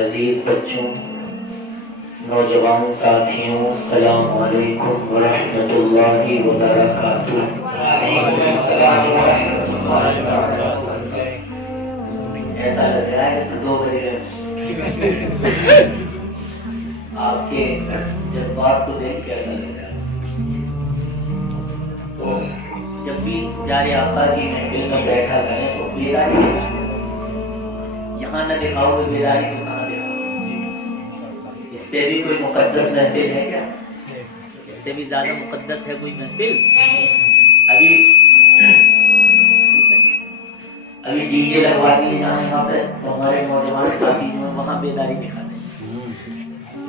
عزیز بچوں، نوجوان ساتھیوں، السلام علیکم ورحمۃ اللہ وبرکاتہ۔ ایسا لگ رہا ہے جیسے 2 بجے آپ کے جذبات کو دیکھ کے ایسا لگ رہا ہے۔ تو جب بھی پیارے آقا کی محفل میں بیٹھا کریں تو بیداری دکھائیں۔ یہاں نہ دکھاؤ گے بیداری تو کہاں دکھاؤ؟ اس سے بھی کوئی مقدس محفل ہے کیا؟ اس سے بھی زیادہ مقدس ہے کوئی محفل؟ ابھی ڈی جے لگوا دیے جائیں یہاں پہ تو ہمارے نوجوان ساتھی جو ہیں وہاں بیداری دکھاتے ہیں،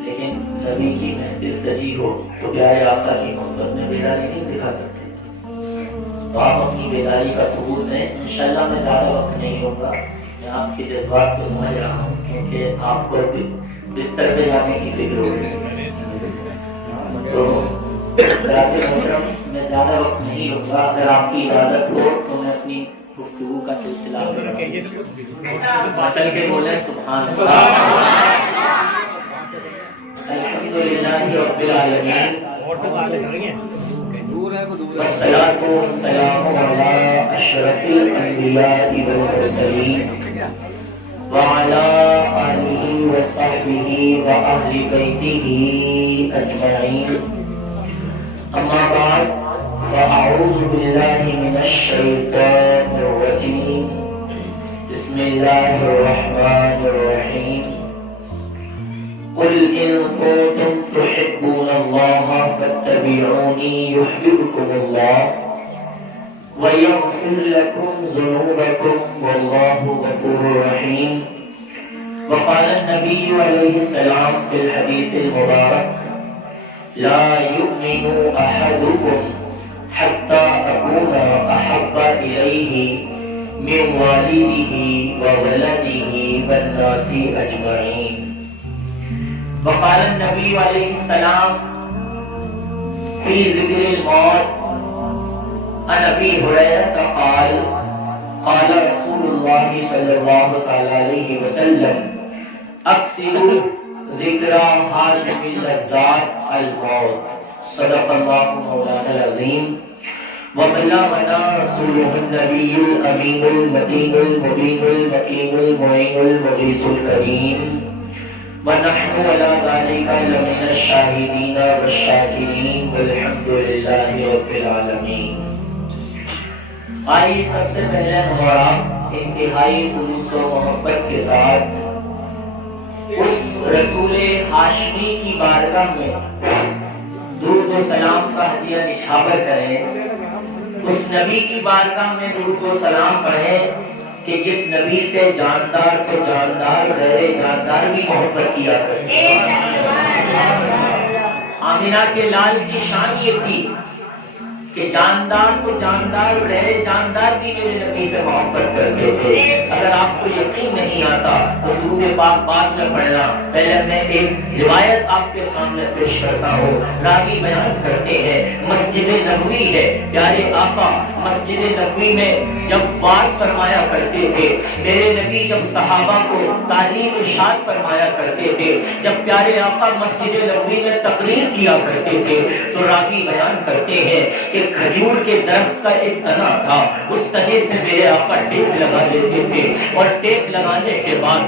لیکن نبی کی محفل سجی ہو تو پیارے آقا کی محبت میں بیداری نہیں دکھا سکتے۔ تو آپ اپنی بیداری کا ثبوت دیں۔ انشاءاللہ میں زیادہ وقت نہیں لوں گا، میں آپ کے جذبات کو سمجھ رہا ہوں کیونکہ آپ کو بستر پہ جانے کی فکر ہو رہی ہے۔ تو حضرات محترم، میں زیادہ وقت نہیں لوں گا، اگر آپ کی اجازت ہو تو میں اپنی گفتگو کا سلسلہ چل کے بولیں سبحان اللہ۔ الحمدللہ رب العالمین، والصلاة والسلام على أشرف الأنبياء والمرسلين وعلى آله وصحبه وأهل بيته أجمعين، أما بعد، فأعوذ بالله من الشيطان الرجيم، بسم الله الرحمن الرحيم، قل إن كنتم تحبون الله فاتبعوني يحببكم الله ويغفر لكم ذنوبكم والله غفور رحيم۔ وقال النبي عليه السلام في الحديث المبارك: لا يؤمن أحدكم حتى أكون أحب إليه من والده وولده والناس أجمعين۔ وقال النبي عليه السلام في ذكر الموت عن أبي هريرة قال: قال رسول الله صلى الله عليه وسلم: أكثروا ذكر هذه اللذات الموت۔ صدق الله مولانا العظيم وبلغنا رسوله النبي الأمين المتين المبين المكين المعين المغيث الكريم، ونحن على ذلك لمن الشاهدين والشاكرين والحمد لله رب العالمين۔ آئیے سب سے پہلے ہمارا انتہائی خلوص و محبت کے ساتھ اس رسول ہاشمی کی بارگاہ میں درود و سلام کا ہدیہ نچھاور کریں، اس نبی کی بارگاہ میں درود و سلام پڑھیں کہ جس نبی سے جاندار تو جاندار غیر جاندار بھی محبت کیا کرتے۔ آمینہ کے لال کی شان یہ تھی کہ جاندار تو جاندار غیر جاندار بھی میرے نبی سے محبت کرتے تھے۔ اگر آپ کو یقین نہیں آتا تو درود پاک بعد میں پڑھنا، پہلے میں ایک روایت آپ کے سامنے پیش کرتا ہوں۔ راوی بیان کرتے ہیں مسجد نبوی ہے، پیارے آقا مسجد نبوی میں جب واعظ فرمایا کرتے تھے، میرے نبی جب صحابہ کو تعلیم ارشاد فرمایا کرتے تھے، جب پیارے آقا مسجد نبوی میں تقریر کیا کرتے تھے تو راوی بیان کرتے ہیں کہ کھجور کے درخت کا ایک تنا تھا، اس تنے سے میرے آقا ٹیک لگا دیتے تھے، اور ٹیک لگانے کے بعد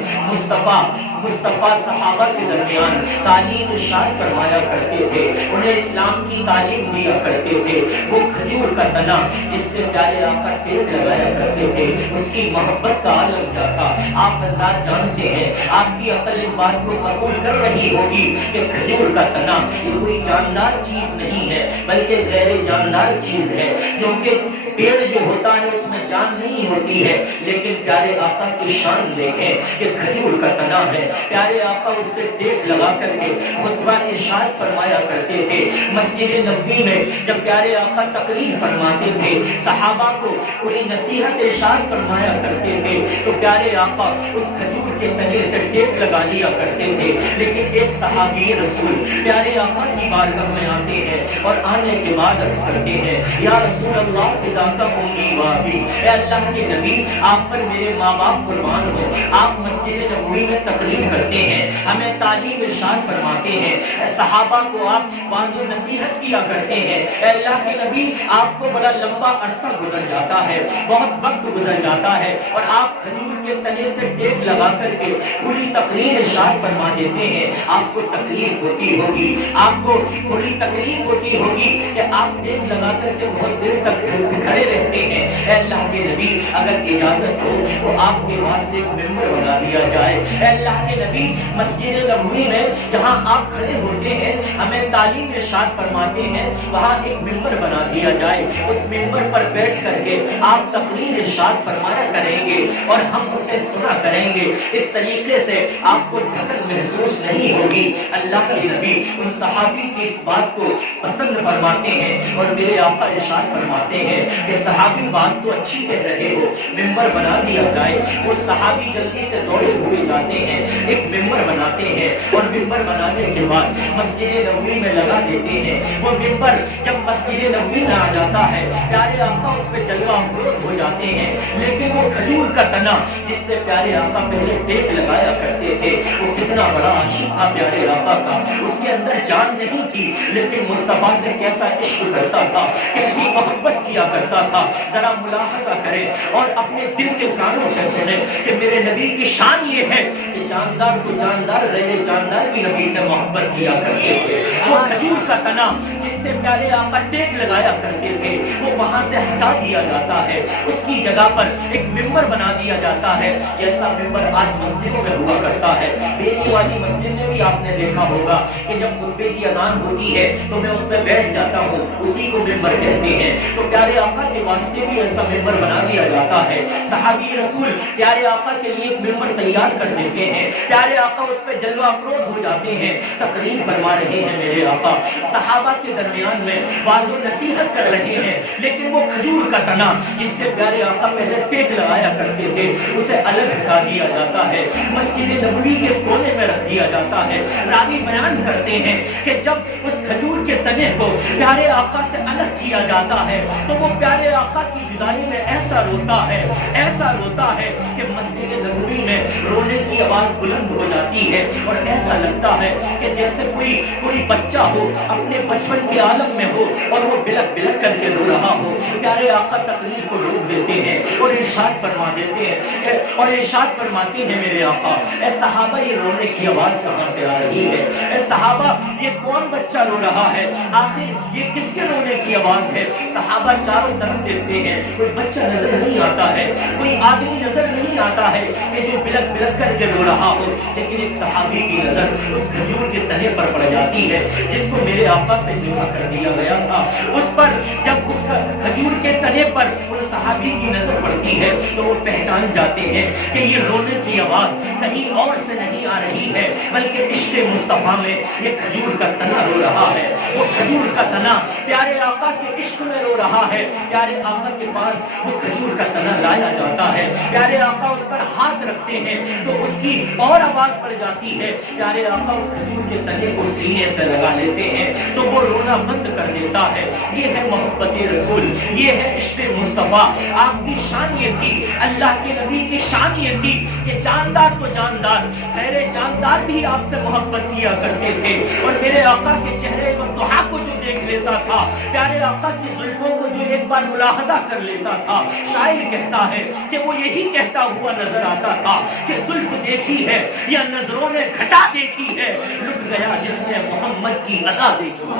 مصطفیٰ صحابہ کے درمیان تعلیم ارشاد فرمایا کرتے تھے، انہیں اسلام کی تعلیم دیا کرتے تھے۔ وہ کھجور کا تنا جس سے پیارے آقا ٹیک لگایا کرتے تھے، اس کی محبت کا عالم کیا تھا آپ حضرات جانتے ہیں۔ آپ کی عقل اس بات کو قبول کر رہی ہوگی کہ کھجور کا تنا یہ کوئی جاندار چیز نہیں ہے بلکہ غیر جاندار چیز ہے، کیونکہ پیڑ جو ہوتا ہے اس میں جان نہیں ہوتی ہے، لیکن پیارے آقا کی شان دیکھیں کہ کھجور کا تنا ہے۔ پیارے آقا اس سے ٹیک لگا کر کے خطبہ ارشاد فرمایا کرتے تھے۔ مسجد نبوی میں جب پیارے آقا تقریر فرماتے تھے، صحابہ کو کوئی نصیحت ارشاد فرمایا کرتے تھے تو پیارے آقا اس کھجور کے تنے سے ٹیک لگا لیا کرتے تھے۔ لیکن ایک صحابی رسول پیارے آقا کی بارگاہ میں آتے ہیں اور آنے کے بعد عرض کرتے ہیں: یا رسول اللہ فدا فداک امی و ابی، اے اللہ کے نبی آپ پر میرے ماں باپ قربان ہو۔ آپ مسجد نبوی میں تقریر کرتے ہیں، ہمیں تعلیم ارشاد فرماتے ہیں، اے صحابہ کو آپ واعظ و نصیحت کیا کرتے ہیں۔ اے اللہ کے نبی آپ کو بڑا لمبا عرصہ گزر جاتا ہے، بہت وقت گزر جاتا ہے، اور آپ کھجور کے تنے سے ٹیک لگا کر کے پوری تقریر ارشاد فرما دیتے ہیں۔ آپ کو تکلیف ہوتی ہوگی، آپ کو تھوڑی تکلیف ہوتی ہوگی کہ آپ ٹیک لگا کر کے بہت دیر تک کھڑے رہتے ہیں۔ اے اللہ کے نبی اگر اجازت ہو تو آپ کے واسطے ایک ممبر بنا دیا جائے۔ اے اللہ کے نبی مسجد نبوی میں جہاں آپ کھڑے ہوتے ہیں ہمیں تعلیم ارشاد فرماتے ہیں، وہاں ایک ممبر بنا دیا جائے، اس ممبر پر بیٹھ کر کے آپ تقریر ارشاد فرمایا کریں گے اور ہم اسے سنا کریں گے۔ اس طریقے سے آپ کو تھکن محسوس نہیں ہوگی۔ اللہ کے نبی ان صحابی کی اس بات کو پسند فرماتے ہیں اور میرے آقا ارشاد فرماتے ہیں کہ صحابی بات تو اچھی کہہ رہے ہو، ممبر بنا دیا جائے۔ وہ صحابی جلدی سے دوڑے ہوئے جاتے ہیں، ایک ممبر بناتے ہیں اور ممبر بنانے کے بعد مسجد نبوی میں لگا دیتے ہیں۔ وہ ممبر جب مسجد نبوی میں آ جاتا ہے پیارے آقا اس پہ جلوہ افروز ہو جاتے ہیں، لیکن وہ کھجور کا تنا جس سے پیارے آقا پہلے ٹیک لگایا کرتے تھے، وہ کتنا بڑا عاشق تھا پیارے آقا کا، اس کے اندر جان نہیں تھی لیکن مصطفیٰ سے کیسا عشق کرتا تھا، کیسی محبت کیا کرتا تھا۔ ذرا ملاحظہ کریں اور اپنے دل کے کانوں سے سنیں کہ میرے نبی کی شان یہ ہے کہ جاندار کو جاندار، غیر جاندار بھی نبی سے محبت کیا کرتے تھے۔ وہ کھجور کا تنا جس سے پیارے آقا ٹیک لگایا کرتے تھے وہ وہاں سے ہٹا دیا جاتا ہے، اس کی جگہ پر ایک ممبر بنا دیا جاتا ہے، جیسا ممبر آج مسجدوں میں ہوا کرتا ہے۔ میری والی مسجد میں بھی آپ نے دیکھا ہوگا کہ جب خطبے کی اذان ہوتی ہے تو میں اس پہ بیٹھ جاتا ہوں، اسی کو ممبر کہتے ہیں۔ تو پیارے آقا کے واسطے بھی ایسا ممبر بنا دیا جاتا ہے۔ صحابی رسول پیارے آقا کے لیے ایک ممبر تیار کر دیتے ہیں، پیارے آقا اس پہ جلوہ افروز ہو جاتے ہیں، تقریر فرما رہے ہیں میرے آقا، صحابہ کے درمیان میں واعظ و نصیحت کر رہے ہیں، لیکن وہ کھجور کا تنا جس سے پیارے آقا پہلے ٹیک لگایا کرتے تھے اسے الگ ہٹا دیا جاتا ہے، مسجد نبوی کے کونے میں رکھ دیا جاتا ہے۔ راوی بیان کرتے ہیں کہ جب اس کھجور کے تنے کو پیارے آقا سے الگ کیا جاتا ہے تو وہ پیارے آقا کی جدائی میں ایسا روتا ہے، ایسا روتا ہے کہ مسجد نبوی میں رونے کی آواز بلند ہو جاتی ہے اور ایسا لگتا ہے کہ جیسے کوئی بچہ ہو اپنے بچپن کے عالم میں ہو اور وہ بلک بلک کر کے رو رہا ہو۔ پیارے آقا تقریر کو روک دیتے ہیں اور ارشاد فرما دیتے ہیں اور ارشاد فرماتے ہیں میرے آقا، اے صحابہ یہ رونے کی آواز کہاں سے آ رہی ہے؟ اے صحابہ یہ کون بچہ رو رہا ہے؟ آخر یہ کس کے رونے کی آواز ہے؟ صحابہ چاروں طرف دیکھتے ہیں، کوئی بچہ نظر نہیں آتا ہے، کوئی آدمی نظر نہیں آتا ہے کہ جو بلک بلک کر کے رو رہا ہو، لیکن ایک صحابی کی نظر اس کھجور کے تنے پر پڑ جاتی ہے جس کو میرے آقا سے جدا کر دیا گیا تھا۔ اس پر جب اس کھجور کے تنے پر اس صحابی کی نظر پڑتی ہے تو وہ پہچان جاتے ہیں کہ یہ رونے کی آواز کہیں اور سے نہیں آ رہی ہے بلکہ عشق مصطفیٰ میں یہ کھجور کا تنا رو رہا ہے۔ وہ کھجور کا تنا پیارے آقا کے عشق میں رو رہا ہے۔ پیارے آقا کے پاس وہ کھجور کا تنا لایا جاتا ہے، پیارے آقا اس پر ہاتھ رکھتے ہیں تو اس کی اور آواز بڑھ جاتی ہے۔ پیارے آقا اس کھجور کے تنے کو سینے سے لگا لیتے ہیں تو وہ رونا بند کر دیتا ہے۔ یہ ہے محبت رسول، یہ ہے عشق مصطفیٰ۔ آپ کی شان یہ تھی، اللہ کے نبی کی شان یہ تھی کہ جاندار تو جاندار، غیر جاندار بھی آپ سے محبت کیا کرتے تھے، اور میرے آقا کے چہرے والضحیٰ کو جو دیکھ لیتا تھا، پیارے آقا کی زلفوں کو جو ایک بار ملاحظہ کر لیتا تھا، شاعر کہتا ہے کہ وہ یہی کہتا ہوا نظر آتا تھا کہ زلف دیکھی ہے یا نظروں نے گھٹا دیکھی ہے، لٹ گیا جس نے محمد کی ادا دیکھی۔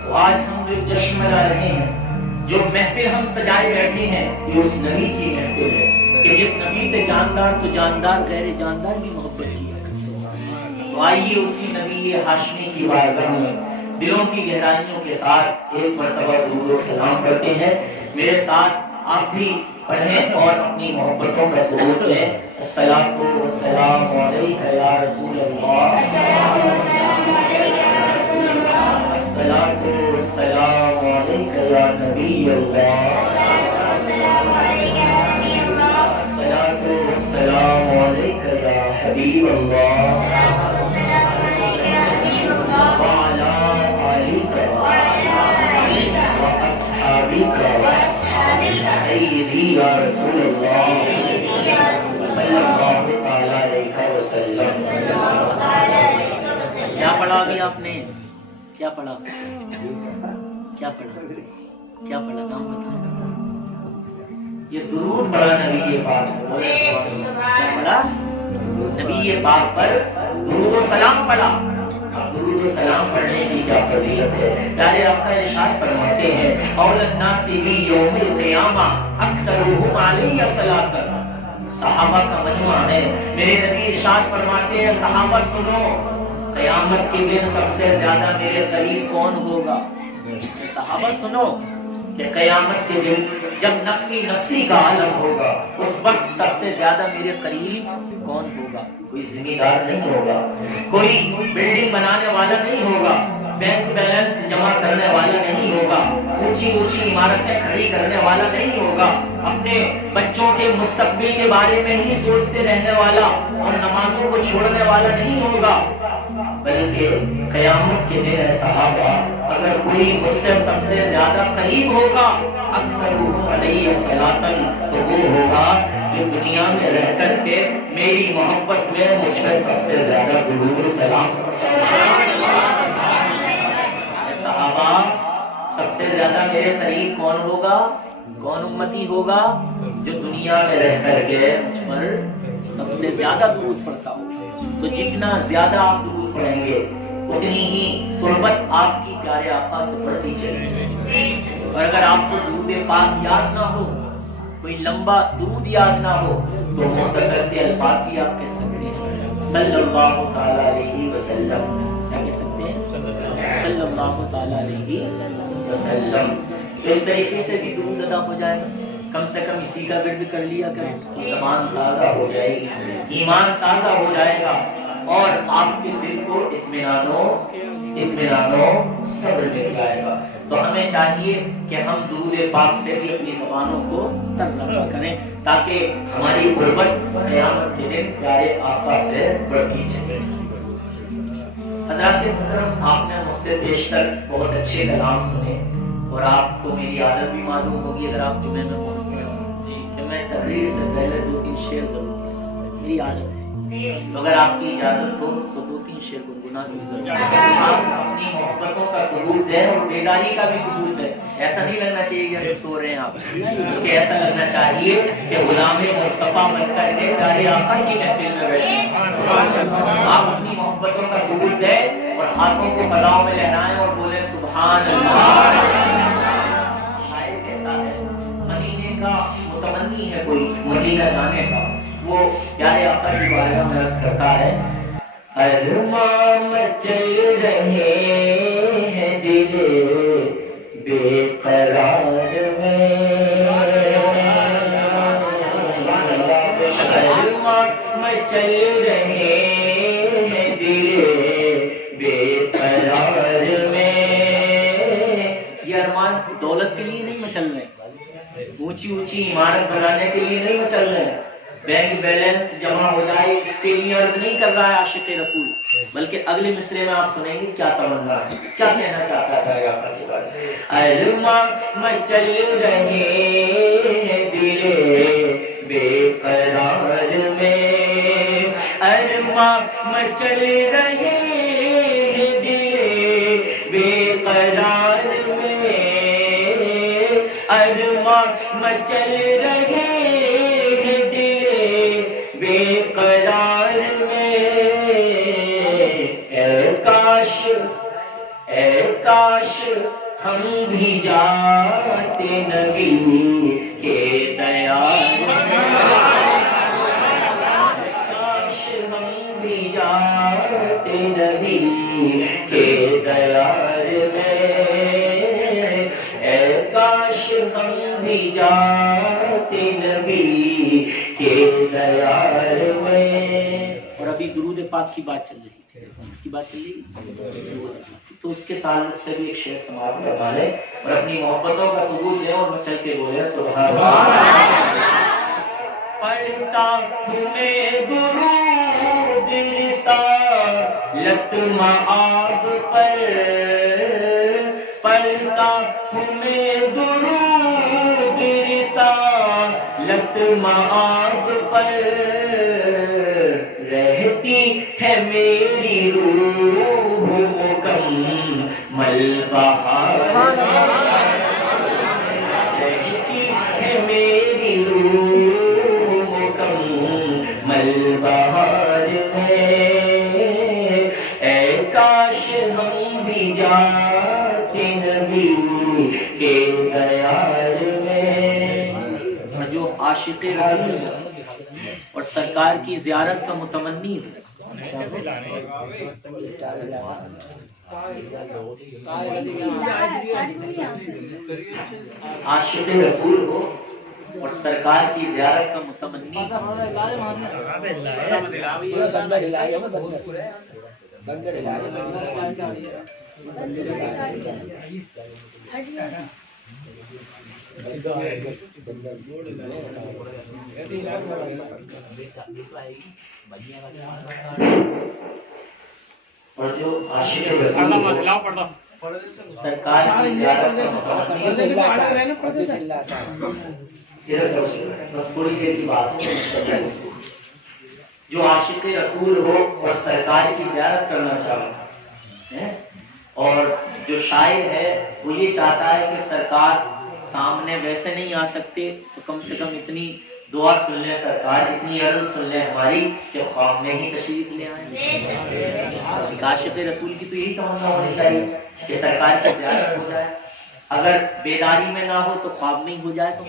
تو آج ہم جو جشن منا رہے ہیں، جو محفل ہم سجائے بیٹھے ہیں، یہ اس نبی کی محفل ہے کہ جس نبی سے جاندار تو جاندار، غیر جاندار بھی محبت کیا کرتے۔ تو آئیے اسی نبی ہاشمی کی بارگاہ میں دلوں کی گہرائیوں کے ساتھ ایک مرتبہ درود و سلام کرتے ہیں۔ میرے ساتھ آپ بھی پڑھیں اور اپنی محبتوں کا ثبوت لیں۔ الصلاۃ والسلام علیک یا رسول اللہ، الصلاۃ والسلام علیک علیک یا نبی اللہ، الصلاۃ والسلام علیک یا حبیب اللہ، وعلی آلک وأصحابک سیدی یا رسول اللہ صلی اللہ تعالی علیہ وسلم۔ کیا پڑھا ابھی آپ نے؟ کیا پڑھا؟ کیا پڑھا؟ کیا پڑھا؟ نام بتائیں۔ یہ درود پڑھا نبی پاک پر، کیا پڑھا؟ نبی پاک پر درود و سلام پڑھا۔ درود و سلام پڑھنے کی کیا فضیلت ہے۔ پیارے آقا ارشاد فرماتے ہیں اول الناس بی یوم القیامہ اکثرهم علی صلاۃ۔ صحابہ کا مجمع ہے، میرے نبی ارشاد فرماتے ہیں صحابہ سنو، قیامت کے دن سب سے زیادہ میرے قریب کون ہوگا؟ صحابہ سنو کہ قیامت کے دن جب نفسی نفسی کا عالم ہوگا، اس وقت سب سے زیادہ میرے قریب کون ہوگا؟ کوئی ذمہ دار نہیں ہوگا، کوئی بلڈنگ بنانے والا نہیں ہوگا، بینک بیلنس جمع کرنے والا نہیں ہوگا، اونچی اونچی عمارتیں کھڑی کرنے والا نہیں ہوگا، اپنے بچوں کے مستقبل کے بارے میں ہی سوچتے رہنے والا اور نمازوں کو چھوڑنے والا نہیں ہوگا، بلکہ قیامت کے دن صحابہ اگر کوئی مجھ سے سب سے زیادہ قریب ہوگا اکثر علیہ صلاۃً، تو وہ ہوگا جو دنیا میں رہ کر کے میری محبت میں مجھ پہ سب سے زیادہ درود و سلام پڑھتا ہے۔ صحابہ سب سے زیادہ میرے قریب کون ہوگا؟ کون امتی ہوگا؟ جو دنیا میں رہ کر کے مجھ پر سب سے زیادہ درود پڑھتا ہو۔ تو جتنا زیادہ آپ درود پڑھیں گے اتنی ہی قربت آپ کی پیارے آقا سے بڑھتی چلی جائے گی۔ اور اگر آپ کو درود پاک یاد نہ ہو، کوئی لمبا درود یاد نہ ہو، تو مختصر سے الفاظ بھی آپ کہہ سکتے ہیں صلی اللہ تعالی علیہ وسلم۔ کیا کہہ سکتے ہیں؟ صلی اللہ تعالی علیہ وسلم۔ اس طریقے سے بھی درود ادا ہو جائے گا، کم سے کم اسی کا ورد کر لیا کریں تو زبان تازہ ہو جائے گی، ایمان تازہ ہو جائے گا، اور آپ کے دل کو اطمینان و صبر مل جائے گا۔ تو ہمیں چاہیے کہ ہم درود پاک سے بھی اپنی زبانوں کو ترقی کریں تاکہ ہماری غربت قیامت کے دن پیارے آقا سے بڑھتی چلے۔ حضرات محترم، آپ نے مجھ سے بیشتر بہت اچھے کلام سنے، اور آپ کو میری عادت بھی معلوم ہوگی اگر آپ جمعے میں پہنچتے ہیں کہ میں تقریر سے پہلے 2-3 شعر ضرور پڑھوں، میری عادت ہے۔ تو اگر آپ کی اجازت ہو تو 2-3 شعر گنگنا دیجیے۔ آپ اپنی محبتوں کا ثبوت ہے اور بیداری کا بھی ثبوت ہے۔ ایسا نہیں لگنا چاہیے کہ ایسے سو رہے ہیں آپ، بلکہ ایسا لگنا چاہیے کہ غلام مصطفیٰ بن کر کے پیارے آقا کی محفل میں بیٹھے۔ آپ اپنی محبتوں کا ثبوت دیں اور ہاتھوں کو فضاؤں میں لہرائیں اور بولیں سبحان اللہ۔ شاعر کہتا ہے مدینے کا متمنی ہے کوئی مدینہ جانے کا، وہ پیارے آقا کی بارگاہ میں عرض کرتا ہے ارمان مچل رہے ہیں دل بے قرار میں، ارمان مچل رہے ہیں دل بے قرار میں۔ یہ ارمان دولت کے لیے نہیں مچل رہے، اونچی اونچی عمارت بنانے کے لیے نہیں مچل رہے، بینک بیلنس جمع ہو جائے اس کے لیے عرض نہیں کر رہا ہے عاشق رسول، بلکہ اگلے مصرے میں آپ سنیں گے کیا تمنا ہے، کیا کہنا چاہتا ہے آقا کے بارے میں۔ ارمان مچل رہے ہیں دل بے قرار میں، ارمان مچل رہے ہیں دل بے قرار میں، ارمان مچل رہے ہیں دل بے قرار میں۔ اے کاش ہم بھی جاتے نبی کے دیار میں، کاش ہم بھی جاتے نبی کے دیار میں، اے کاش ہم بھی جاتے نبی کے دیار میں۔ اور ابھی درود پاک کی بات چل رہی تھی، اس کی بات چل رہی ہے تو اس کے تعلق سے بھی ایک شعر سماعت کروا لیں اور اپنی محبتوں کا ثبوت دیں اور چل کے بولے سبحان اللہ۔ پڑھتا ہوں میں درود رسالت معاب پر، پڑھتا ہوں میں درود رسالت معاب پر، رہتی ہے میری روح مکمل بہار، رہتی ہے میری روح مکمل بہار میں، اے کاش ہم بھی جاتے نبی کے دیار میں۔ اور جو عاشق رسول اور سرکار کی زیارت کا متمنی ہو، عاشق رسول ہو اور سرکار کی زیارت کا متمنی اور جو عاشق رسول ہو سرکار کی زیارت کا متمنی بس تھوڑی دیر کی بات ہے، جو عاشق رسول ہو اور سرکار کی زیارت کرنا چاہتا ہے، اور جو شاعر ہے وہ یہ چاہتا ہے کہ سرکار سامنے ویسے نہیں آ سکتے تو کم سے کم اتنی دعا سن لیں سرکار، اتنی عرض سن لیں ہماری کہ خواب میں ہی تشریف لے آئیں۔ عاشق رسول کی تو یہی تمنا ہونی چاہیے کہ سرکار کی زیارت ہو جائے، اگر بیداری میں نہ ہو تو خواب میں ہی ہو جائے، تو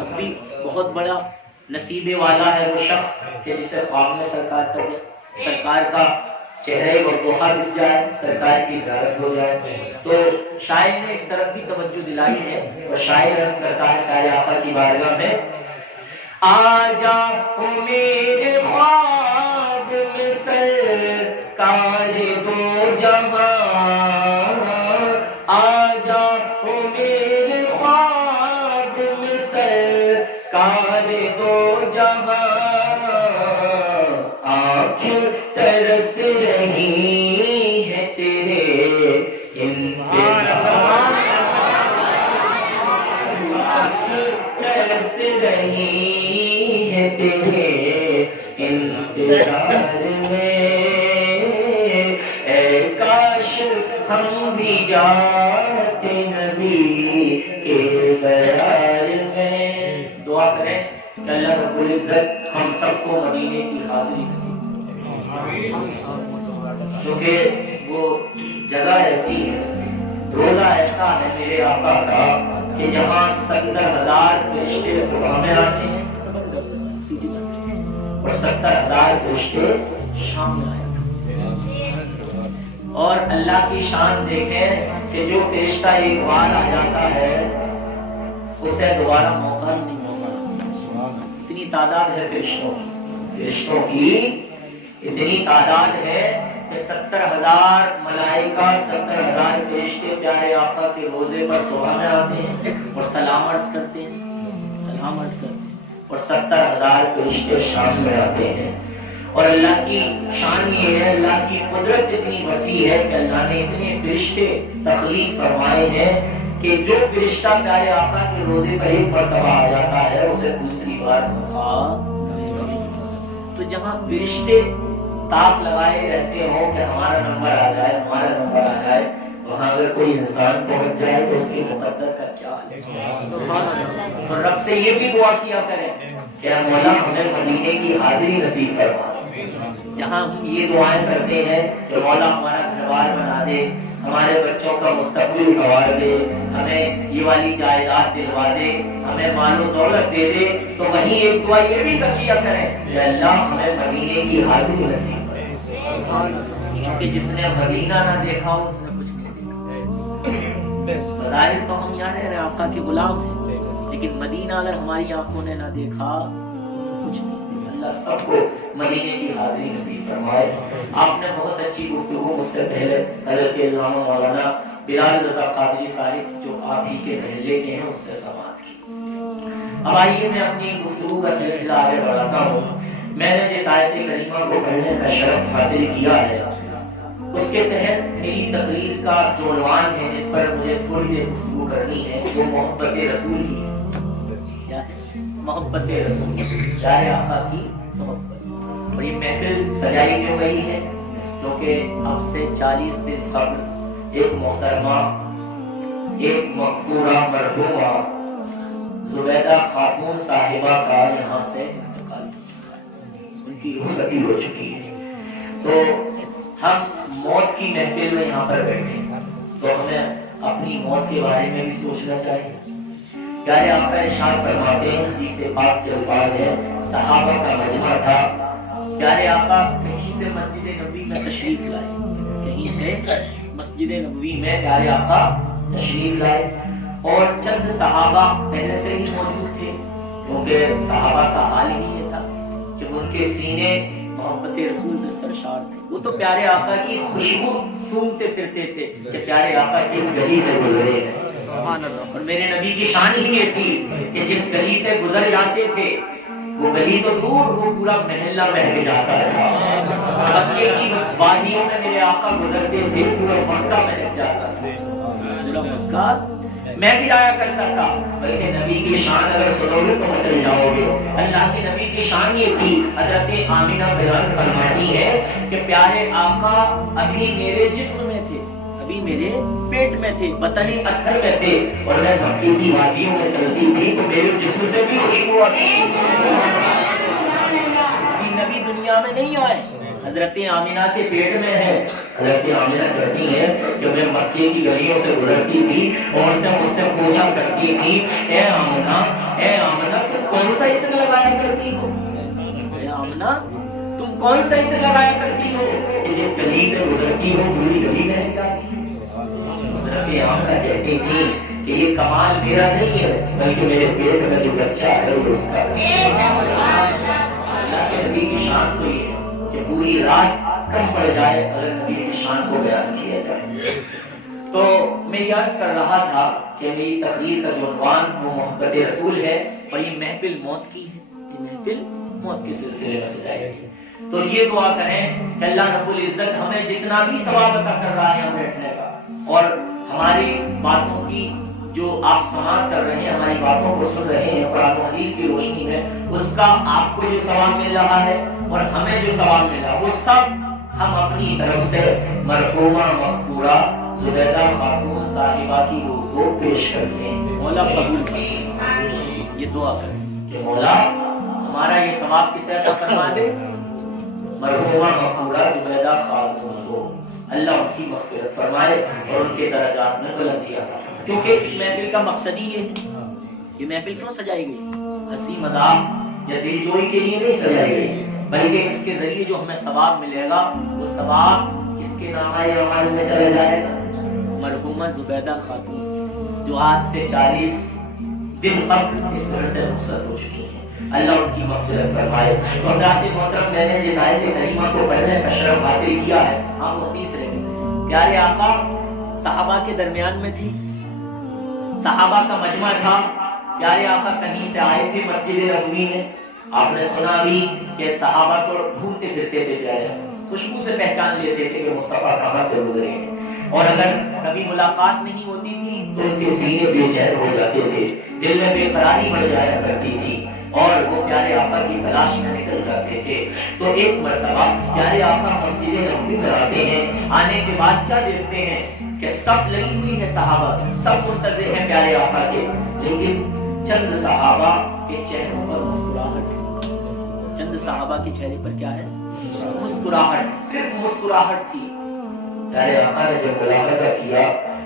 اب بھی بہت بڑا نصیبے والا ہے وہ شخص کہ جسے خواب میں سرکار کا چہرے و دوحہ دکھ جائے، سرکار کی زیارت ہو جائے۔ تو شاعر نے اس طرف بھی توجہ دلائی ہے اور شاعر عرض کرتا ہے پیارے آقا کی بارگاہ میں، آجا میرے خواب میں سرکار دو جہاں، آجا میرے خواب میں سرکار دو جہاں، آنکھیں ترس رہی ہے تیرے انتظار، آنکھیں ترس رہی ہے تیرے انتظار میں، اے کاش ہم بھی جاتے نبی کے دیار میں۔ دعا کریں کہ اللہ رب العزت ہم سب کو مدینے کی حاضری نصیب، کیونکہ وہ جگہ ایسی ہے، روزہ ایسا ہے میرے آقا کا کہ جہاں 70,000 فرشتے صبح میں آتے ہیں اور 70,000 فرشتے شام میں آتے ہیں، اور اللہ کی شان دیکھیں کہ جو فرشتہ ایک بار آ جاتا ہے اسے دوبارہ موقع نہیں ہوگا۔ اتنی تعداد ہے فرشتوں کی اتنی تعداد ہے کہ 70,000 ملائکہ 70,000 فرشتے پیارے آقا کے روزے پر صبح میں آتے ہیں اور سلام عرض کرتے ہیں، اور 70,000 فرشتے شام میں آتے ہیں۔ اور اللہ کی شان یہ ہے، اللہ کی قدرت اتنی وسیع ہے کہ اللہ نے اتنے فرشتے تخلیق فرمائے ہیں کہ جو فرشتہ پیارے آقا کے روزے پر ایک مرتبہ آ جاتا ہے اسے دوسری بار موقع نہیں ملتا۔ تو جہاں فرشتے تاپ لگائے رہتے ہوں کہ ہمارا نمبر آ جائے، ہمارا نمبر آ جائے، وہاں اگر کوئی انسان پہنچ جائے تو اس کی مقدر کا کیا ہے۔ اور رب سے یہ بھی دعا کیا کریں کہ اے مولا ہمیں مدینے کی حاضری نصیب فرما۔ جہاں ہم یہ دعائیں کرتے ہیں کہ مولا ہمارا گھر بار بنا دے، ہمارے بچوں کا مستقبل سنوار دے، ہمیں یہ والی جائیداد دلوا دے، ہمیں مال و دولت دے دے، تو وہیں ایک دعا یہ بھی کر لیا کریں کہ اللہ ہمیں مدینے کی حاضری نصیب کرے، کیونکہ جس نے مدینہ نہ دیکھا اس نے کچھ نہیں دیکھا۔ بظاہر تو ہم یہاں رہ رہے آقا کے غلام ہیں، لیکن مدینہ اگر ہماری آنکھوں نے نہ دیکھا تو کچھ نہیں دیکھا۔ اللہ سب کو مدینے کی حاضری نصیب فرمائے۔ آپ نے بہت اچھی گفتگو مجھ سے پہلے حضرت علامہ مولانا بلال رضا قادری صاحب جو آپ ہی کے محلے کے ہیں ان سے سماعت کی۔ اب آئیے میں اپنی گفتگو کا سلسلہ آگے بڑھاتا ہوں۔ میں نے جس آیت کریمہ کو پڑھنے کا شرف حاصل کیا ہے اس کے تحت میری تقریر کا جو عنوان ہے جس پر مجھے تھوڑی دیر گفتگو کرنی ہے وہ محبت رسول ہی ہے۔ کیا ہے؟ محبت رسول، پیارے آقا کی محبت۔ اور یہ محفل سجائی کیوں گئی ہے؟ کیونکہ اب سے 40 دن قبل ایک محترمہ، ایک مغفورہ مرحومہ زبیدہ خاتون صاحبہ کا یہاں سے انتقال ہو چکا ہے، ان کی رخصتی ہو چکی ہے۔ تو ہم موت کی محفل میں یہاں پر بیٹھے ہیں تو ہمیں اپنی موت کے بارے میں بھی سوچنا چاہیے۔ پیارے آقا ارشاد فرماتے ہیں، حدیث پاک کے الفاظ ہیں، صحابہ کا مجمع تھا، پیارے آقا کہیں سے مسجد نبوی میں تشریف لائے، کہیں سے مسجد نبوی میں پیارے آقا تشریف لائے اور چند صحابہ پہلے سے ہی موجود تھے، کیونکہ صحابہ کا حال ہی یہ تھا کہ ان کے سینے محبت رسول سے سرشار تھے۔ وہ تو پیارے آقا کی خوشبو سونگتے پھرتے تھے کہ پیارے آقا کس گلی سے گزرے ہیں، اور میرے نبی کی شان ہی یہ تھی کہ جس گلی سے گزر جاتے تھے وہ گلی تو دور، وہ پورا محلہ مہک جاتا تھا۔ مکے کی وادیوں میں میرے آقا گزرتے تھے، پورا مکہ مہک جاتا تھا، پورا مکہ میں بھی آیا کرتا تھا۔ بلکہ نبی کی شان اگر سنو گے تو مچل جاؤ گے۔ اللہ کے نبی کی شان یہ تھی، حضرت آمینہ بیان فرماتی ہے کہ پیارے آقا ابھی میرے جسم میں تھے، ابھی میرے پیٹ میں تھے، بطن اطہر میں تھے، اور میں مکے کی وادیوں میں چلتی تھی تو میرے جسم سے بھی خوشبو آتی تھی۔ نبی دنیا میں نہیں آئے، حضرت آمینہ کے پیٹ میں ہے۔ حضرت آمینہ کہتی ہے کہ میں مکے کی گلیوں سے گزرتی تھی، عورتیں مجھ سے پوچھا کرتی تھی، اے آمنہ تم کون سا عطر لگایا کرتی ہو؟ اے آمنہ تم کون سا عطر لگایا کرتی ہو کہ جس گلی سے گزرتی ہو پوری گلی مہک جاتی ہے؟ حضرت آمنہ کہتی تھی کہ یہ کمال میرا نہیں ہے بلکہ میرے پیٹ میں جو بچہ ہے وہ اس کا ہے۔ اللہ کے نبی کی شان تو یہ ہے کہ پوری رات کم پڑ جائے اگر نبی کی شان کو بیان کیا جائے۔ تو میں یہ عرض کر رہا تھا کہ میری تقریر کا جو عنوان وہ محبت رسول ہے، اور یہ محفل موت کی ہے، یہ محفل موت کے سلسلے میں سجائی گئی ہے۔ تو یہ دعا کریں کہ اللہ رب العزت ہمیں جتنا بھی ثواب عطا کر رہا ہے یہاں بیٹھنے کا، اور ہماری باتوں کی جو آپ سماعت کر رہے ہیں، ہماری باتوں کو سن رہے ہیں قرآن و حدیث کی روشنی میں، اس کا آپ کو جو ثواب مل رہا ہے اور ہمیں جو ثواب ملا وہ سب ہم اپنی طرف سے مرحومہ مغفورہ زبیدہ خاتون صاحبہ کی روح کو پیش کرتے ہیں۔ مولا قبول کریں، یہ دعا کریں کہ مولا ہمارا یہ ثواب کسے عطا فرما دے؟ مرحومہ مغفورہ زبیدہ خاتون کو اللہ ان کی مغفرت فرمائے اور ان کے درجات میں بلندی عطا فرمائے۔ کیونکہ اس محفل کا مقصد ہی ہے، یہ محفل کیوں سجائی گئی؟ ہنسی مذاق یا دل جوئی کے لیے نہیں سجائی گئی، بلکہ اس کے ذریعے جو ہمیں ثواب ملے گا وہ ثواب کس کے نامۂ اعمال میں چلا جائے گا؟ مرحومہ زبیدہ خاتون جو آج سے 40 دن قبل اس گھر سے رخصت ہو چکی ہیں، اللہ ان کی مغفرت فرمائے۔ تو حضرات محترم، میں نے جس آیت کریمہ کو پڑھنے کا شرف حاصل کیا ہے، وہ حدیث رہ گئی۔ پیارے آقا صحابہ کے درمیان میں تھی، صحابہ کا مجمع تھا، پیارے آقا کہیں سے آئے تھے مسجد نبوی میں۔ آپ نے سنا بھی کہ صحابہ کو ڈھونڈتے پھرتے تھے، پیارے خوشبو سے پہچان لیتے تھے کہ مصطفیٰ کہاں سے گزرے ہیں، اور اگر کبھی ملاقات نہیں ہوتی تھی تو ان کے سینے بے چین ہو جاتے تھے، دل میں بے قراری بڑھ جایا کرتی تھی، اور وہ پیارے آقا کی تلاش میں نکل جاتے تھے۔ تو ایک مرتبہ پیارے آقا مسجد نبوی میں آتے ہیں، آنے کے بعد کیا دیکھتے ہیں کہ سب لگی ہوئی ہے، صحابہ سب منتظر ہیں پیارے آقا کے، لیکن چند صحابہ کے چہروں پر مسکراہٹ، چند صحابہ کے چہرے پر کیا ہے؟ مسکراہٹ، صرف مسکراہٹ تھی۔ پیارے آقا نے جب ملاحظہ کیا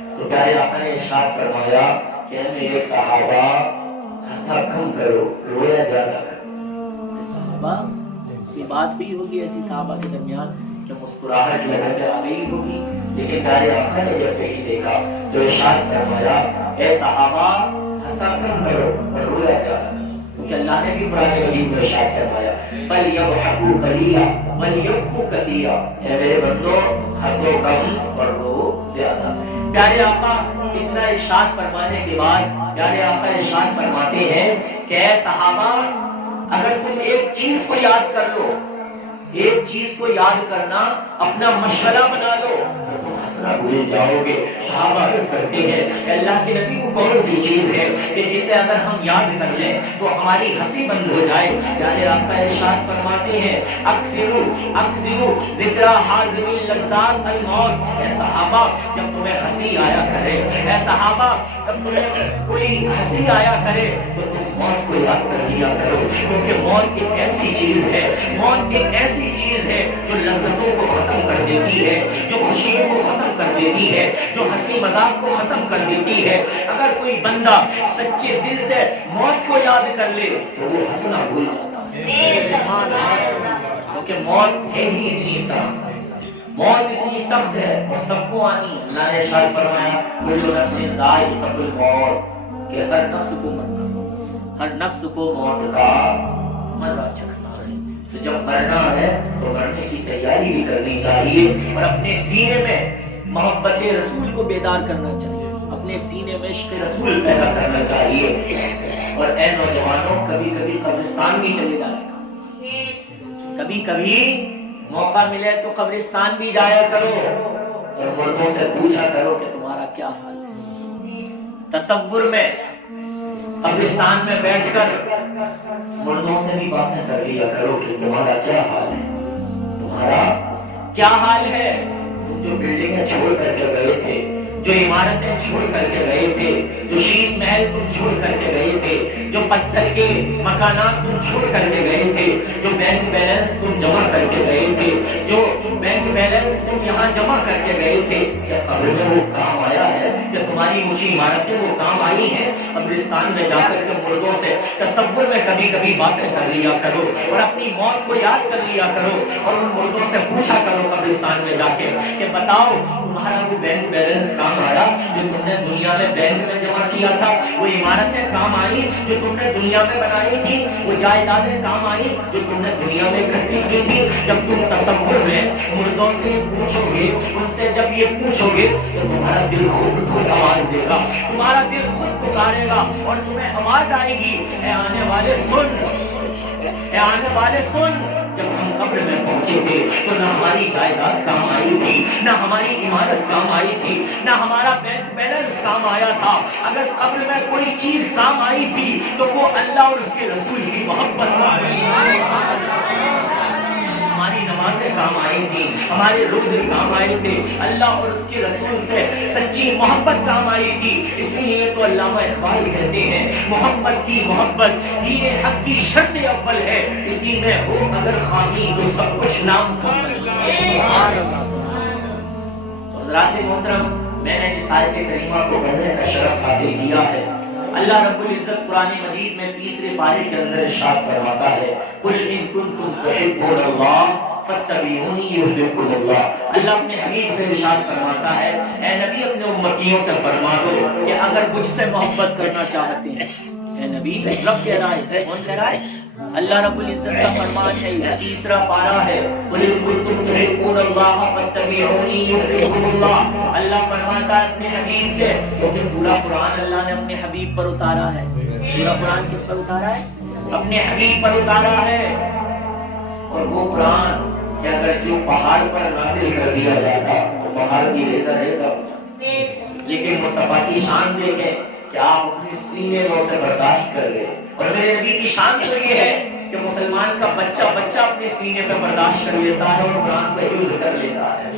تو پیارے آقا نے ارشاد فرمایا کہ میرے صحابہ ہنسا کم کرو، رویا زیادہ کرو۔ صحابہ یہ بات ہوئی ہوگی ایسی صحابہ کے درمیان کہ مسکراہٹ لگا کے آ گئی ہوگی، لیکن پیارے آقا نے جیسے ہی دیکھا تو ارشاد فرمایا اے صحابہ ہنسا کم کرو اور رویا زیادہ کرو۔ کیونکہ اللہ نے بھی قرآن مجید میں ارشاد فرمایا فَلْيَضْحَكُوا قَلِيلًا وَلْيَبْكُوا كَثِيرًا، اے میرے بندو ہنسو کم اور رو زیادہ۔ پیارے آقا اتنا ارشاد فرمانے کے بعد پیارے آقا ارشاد فرماتے ہیں کہ اے صحابہ، اگر تم ایک چیز کو یاد کر لو، ایک چیز کو یاد کرنا اپنا مشغلہ بنا لو تو تم ہنسنا بھول جاؤ گے۔ صحابہ عرض کرتے ہیں کہ اللہ کے نبی کو کون سی چیز ہے کہ جسے اگر ہم یاد کر لیں تو ہماری ہنسی بند ہو جائے؟ پیارے آقا ارشاد فرماتے ہیں اکثروا ذکر حاضر اللذات الموت، اے صحابہ جب تمہیں ہنسی آیا کرے، اے صحابہ جب تمہیں کوئی ہنسی آیا کرے تو تم موت کو یاد کر لیا کرو، کیونکہ موت ایک ایسی چیز ہے، موت ایک ایسی چیز ہے جو لذتوں کو ختم کر دیتی ہے، جو خوشیوں کو ختم کر دیتی ہے، جو ہنسی مذاق کو ختم کر دیتی ہے۔ اگر کوئی بندہ سچے دل سے موت کو یاد کر لے تو وہ ہنسنا بھول جاتا ہے، کیونکہ موت ہے ہی اتنی سخت، موت اتنی سخت ہے اور سب کو آنی۔ اللہ نے ارشاد فرمایا کل نفس ذائقۃ الموت، کہ ہر نفس کو مرنا، ہر نفس کو موت کا مزہ چکھنا ہے۔ تو جب مرنا ہے تو مرنے کی تیاری بھی کرنی چاہیے اور اپنے سینے میں محبت رسول کو بیدار کرنا چاہیے، اپنے سینے میں عشق رسول پیدا کرنا چاہیے۔ اور اے نوجوانوں، کبھی کبھی قبرستان بھی چلے جائے گا، کبھی کبھی موقع ملے تو قبرستان بھی جایا کرو اور مردوں سے پوچھا کرو کہ تمہارا کیا حال ہے۔ تصور میں قبرستان میں بیٹھ کر مردوں سے بھی باتیں کر لیا کرو کہ تمہارا کیا حال ہے، تمہارا کیا حال ہے۔ تم جو بلڈنگیں چھوڑ کر کے گئے تھے، جو عمارتیں چھوڑ کر کے گئے تھے، جو شیش محل تم چھوڑ کر کے گئے تھے، جو پتھر کے مکانات تم چھوڑ کر کے گئے تھے، جو بینک بیلنس تم جمع کر کے گئے تھے، جو بینک بیلنس تم یہاں جمع کر کے گئے تھے، کیا قبر میں وہ کام آیا ہے؟ کہ تمہاری اونچی عمارتیں وہ کام آئی ہیں؟ قبرستان میں جا کر کے مردوں سے تصور میں کبھی کبھی باتیں کر لیا کرو اور اپنی موت کو یاد کر لیا کرو اور ان مردوں سے پوچھا کرو قبرستان میں جا کے کہ بتاؤ تمہارا وہ بینک بیلنس کام آیا جو تم نے دنیا میں بینک میں جمع کیا تھا؟ وہ عمارتیں کام آئی جو تم نے دنیا میں بنائی تھی؟ وہ جائیدادیں کام آئی جو تم نے دنیا میں اکٹھی کی تھی؟ جب تم تصور میں مردوں سے پوچھو گے، ان سے جب یہ پوچھو گے تو تمہارا دل خود آواز دے گا، تمہارا دل خود پکارے گا اور تمہیں آواز آئے گی اے آنے والے سن، اے آنے والے سن۔ جب ہم قبر میں پہنچے تھے تو نہ ہماری جائیداد کام آئی تھی، نہ ہماری عمارت کام آئی تھی، نہ ہمارا بینک بیلنس کام آیا تھا۔ اگر قبر میں کوئی چیز کام آئی تھی تو وہ اللہ اور اس کے رسول کی محبت کام آئی تھی، ہماری نمازیں کام آئی تھی، ہمارے روزے کام آئے تھے، اللہ اور اس کے رسول سے سچی محبت کام آئی تھی۔ اس لیے تو علامہ اقبال کہتے ہیں محمد کی محبت دین حق کی شرط اول ہے، اسی میں ہو اگر خامی تو سب کچھ نام کامل ہے۔ حضرات محترم، میں نے جس آیت کریمہ کو پڑھنے کا شرف حاصل کیا ہے، اللہ رب العزت قرآن مجید میں تیسرے پارے کے اندر ارشاد فرماتا ہے قل ان کنتم تحبون اللہ فاتبعونی یحببکم اللہ۔ اللہ اپنے حبیب سے ارشاد فرماتا ہے اے نبی اپنے امتیوں سے فرما دو کہ اگر مجھ سے محبت کرنا چاہتے ہیں، اے نبی رب کہہ رہا ہے، کون کہہ رہا ہے؟ اللہ رب العزت کا فرمان ہے، یہ تیسرا پارہ ہے قل ان کنتم تحبون اللہ فاتبعونی یحببکم اللہ۔ اللہ فرماتا ہے اپنے حبیب سے، کیونکہ پورا قرآن اللہ نے اپنے حبیب پر اتارا ہے۔ پورا قرآن کس پر اتارا ہے؟ اپنے حبیب پر اتارا ہے۔ اور وہ قرآن کہ اگر جو پہاڑ پر نازل کر دیا جاتا تو پہاڑ کی ریزہ ریزہ ہو جاتا، لیکن مصطفیٰ کی شان دیکھیں کہ آپ اپنے سینے میں اسے برداشت کر گئے۔ اور میرے نبی کی شان تو یہ ہے کہ مسلمان کا بچہ اپنے سینے پہ برداشت کر لیتا ہے اور قرآن کو حفظ کر لیتا ہے،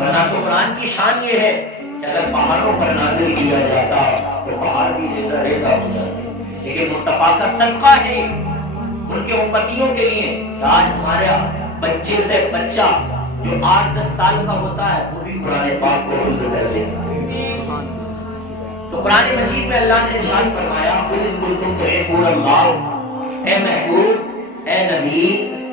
ورنہ تو قرآن کی شان یہ ہے کہ اگر پہاڑوں پر نازل کیا جاتا تو پہاڑ بھی ریزہ ریزہ ہو جاتے، لیکن مصطفیٰ کا صدقہ ہے ان کے امتیوں کے لیے کہ آج ہمارے بچے سے بچہ جو 8-10 سال کا ہوتا ہے وہ بھی قرآن پاک کو حفظ کر لیتا ہے۔ تو قرآن مجید میں اللہ نے ارشاد فرمایا قل ان کنتم تحبون اللہ، اے محبوب اے نبی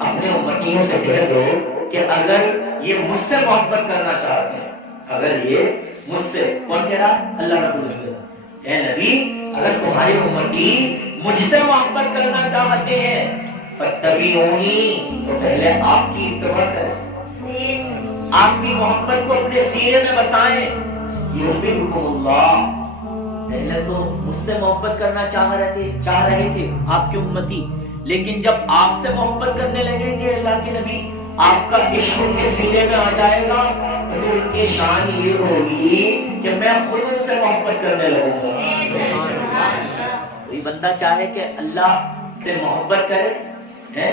اپنے امتیوں سے کہہ دو کہ اگر یہ مجھ سے محبت کرنا چاہتے ہیں، اگر یہ مجھ سے، کون کہہ رہا؟ اللہ رب العزت، اے نبی اگر تمہارے امتی مجھ سے محبت کرنا چاہتے ہیں فاتبعونی تو پہلے آپ کی اتباع کریں، آپ کی محبت کو اپنے سینے میں بسائیں۔ یحببکم اللہ، پہلے تو مجھ سے محبت کرنا چاہ رہے تھے آپ کی امتی، لیکن جب آپ سے محبت کرنے لگیں گے اللہ کے نبی، آپ کا عشق ان کے سینے میں آ جائے گا تو ان کی شان یہ ہوگی کہ میں خود ان سے محبت کرنے لگوں گا۔ کوئی بندہ چاہے کہ اللہ سے محبت کرے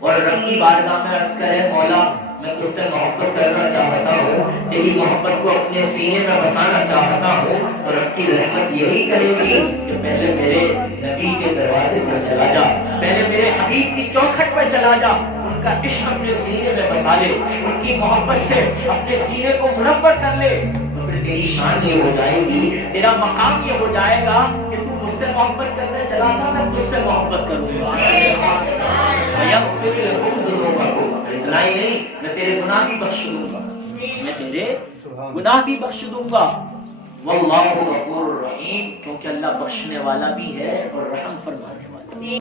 اور رب کی بارگاہ میں عرض کرے مولا میں تجھ سے محبت کرنا چاہتا ہوں، تیری محبت کو اپنے سینے میں بسانا چاہتا ہوں، اور رب کی رحمت یہی کرے گی کہ پہلے میرے نبی کے دروازے پر چلا جا، پہلے میرے حبیب کی چوکھٹ پر چلا جا، ان کا عشق اپنے سینے میں بسا لے، ان کی محبت سے اپنے سینے کو منور کر لے، تو پھر تیری شان یہ ہو جائے گی، تیرا مقام یہ ہو جائے گا کہ تو مجھ سے محبت کرنے چلا تھا، میں تجھ سے محبت کروں گا۔ اتنا ہی نہیں، میں تیرے گناہ بھی بخش دوں گا، میں تیرے گناہ بھی بخش دوں گا۔ واللہ غفور رحیم، کیونکہ اللہ بخشنے والا بھی ہے اور رحم فرمانے والا۔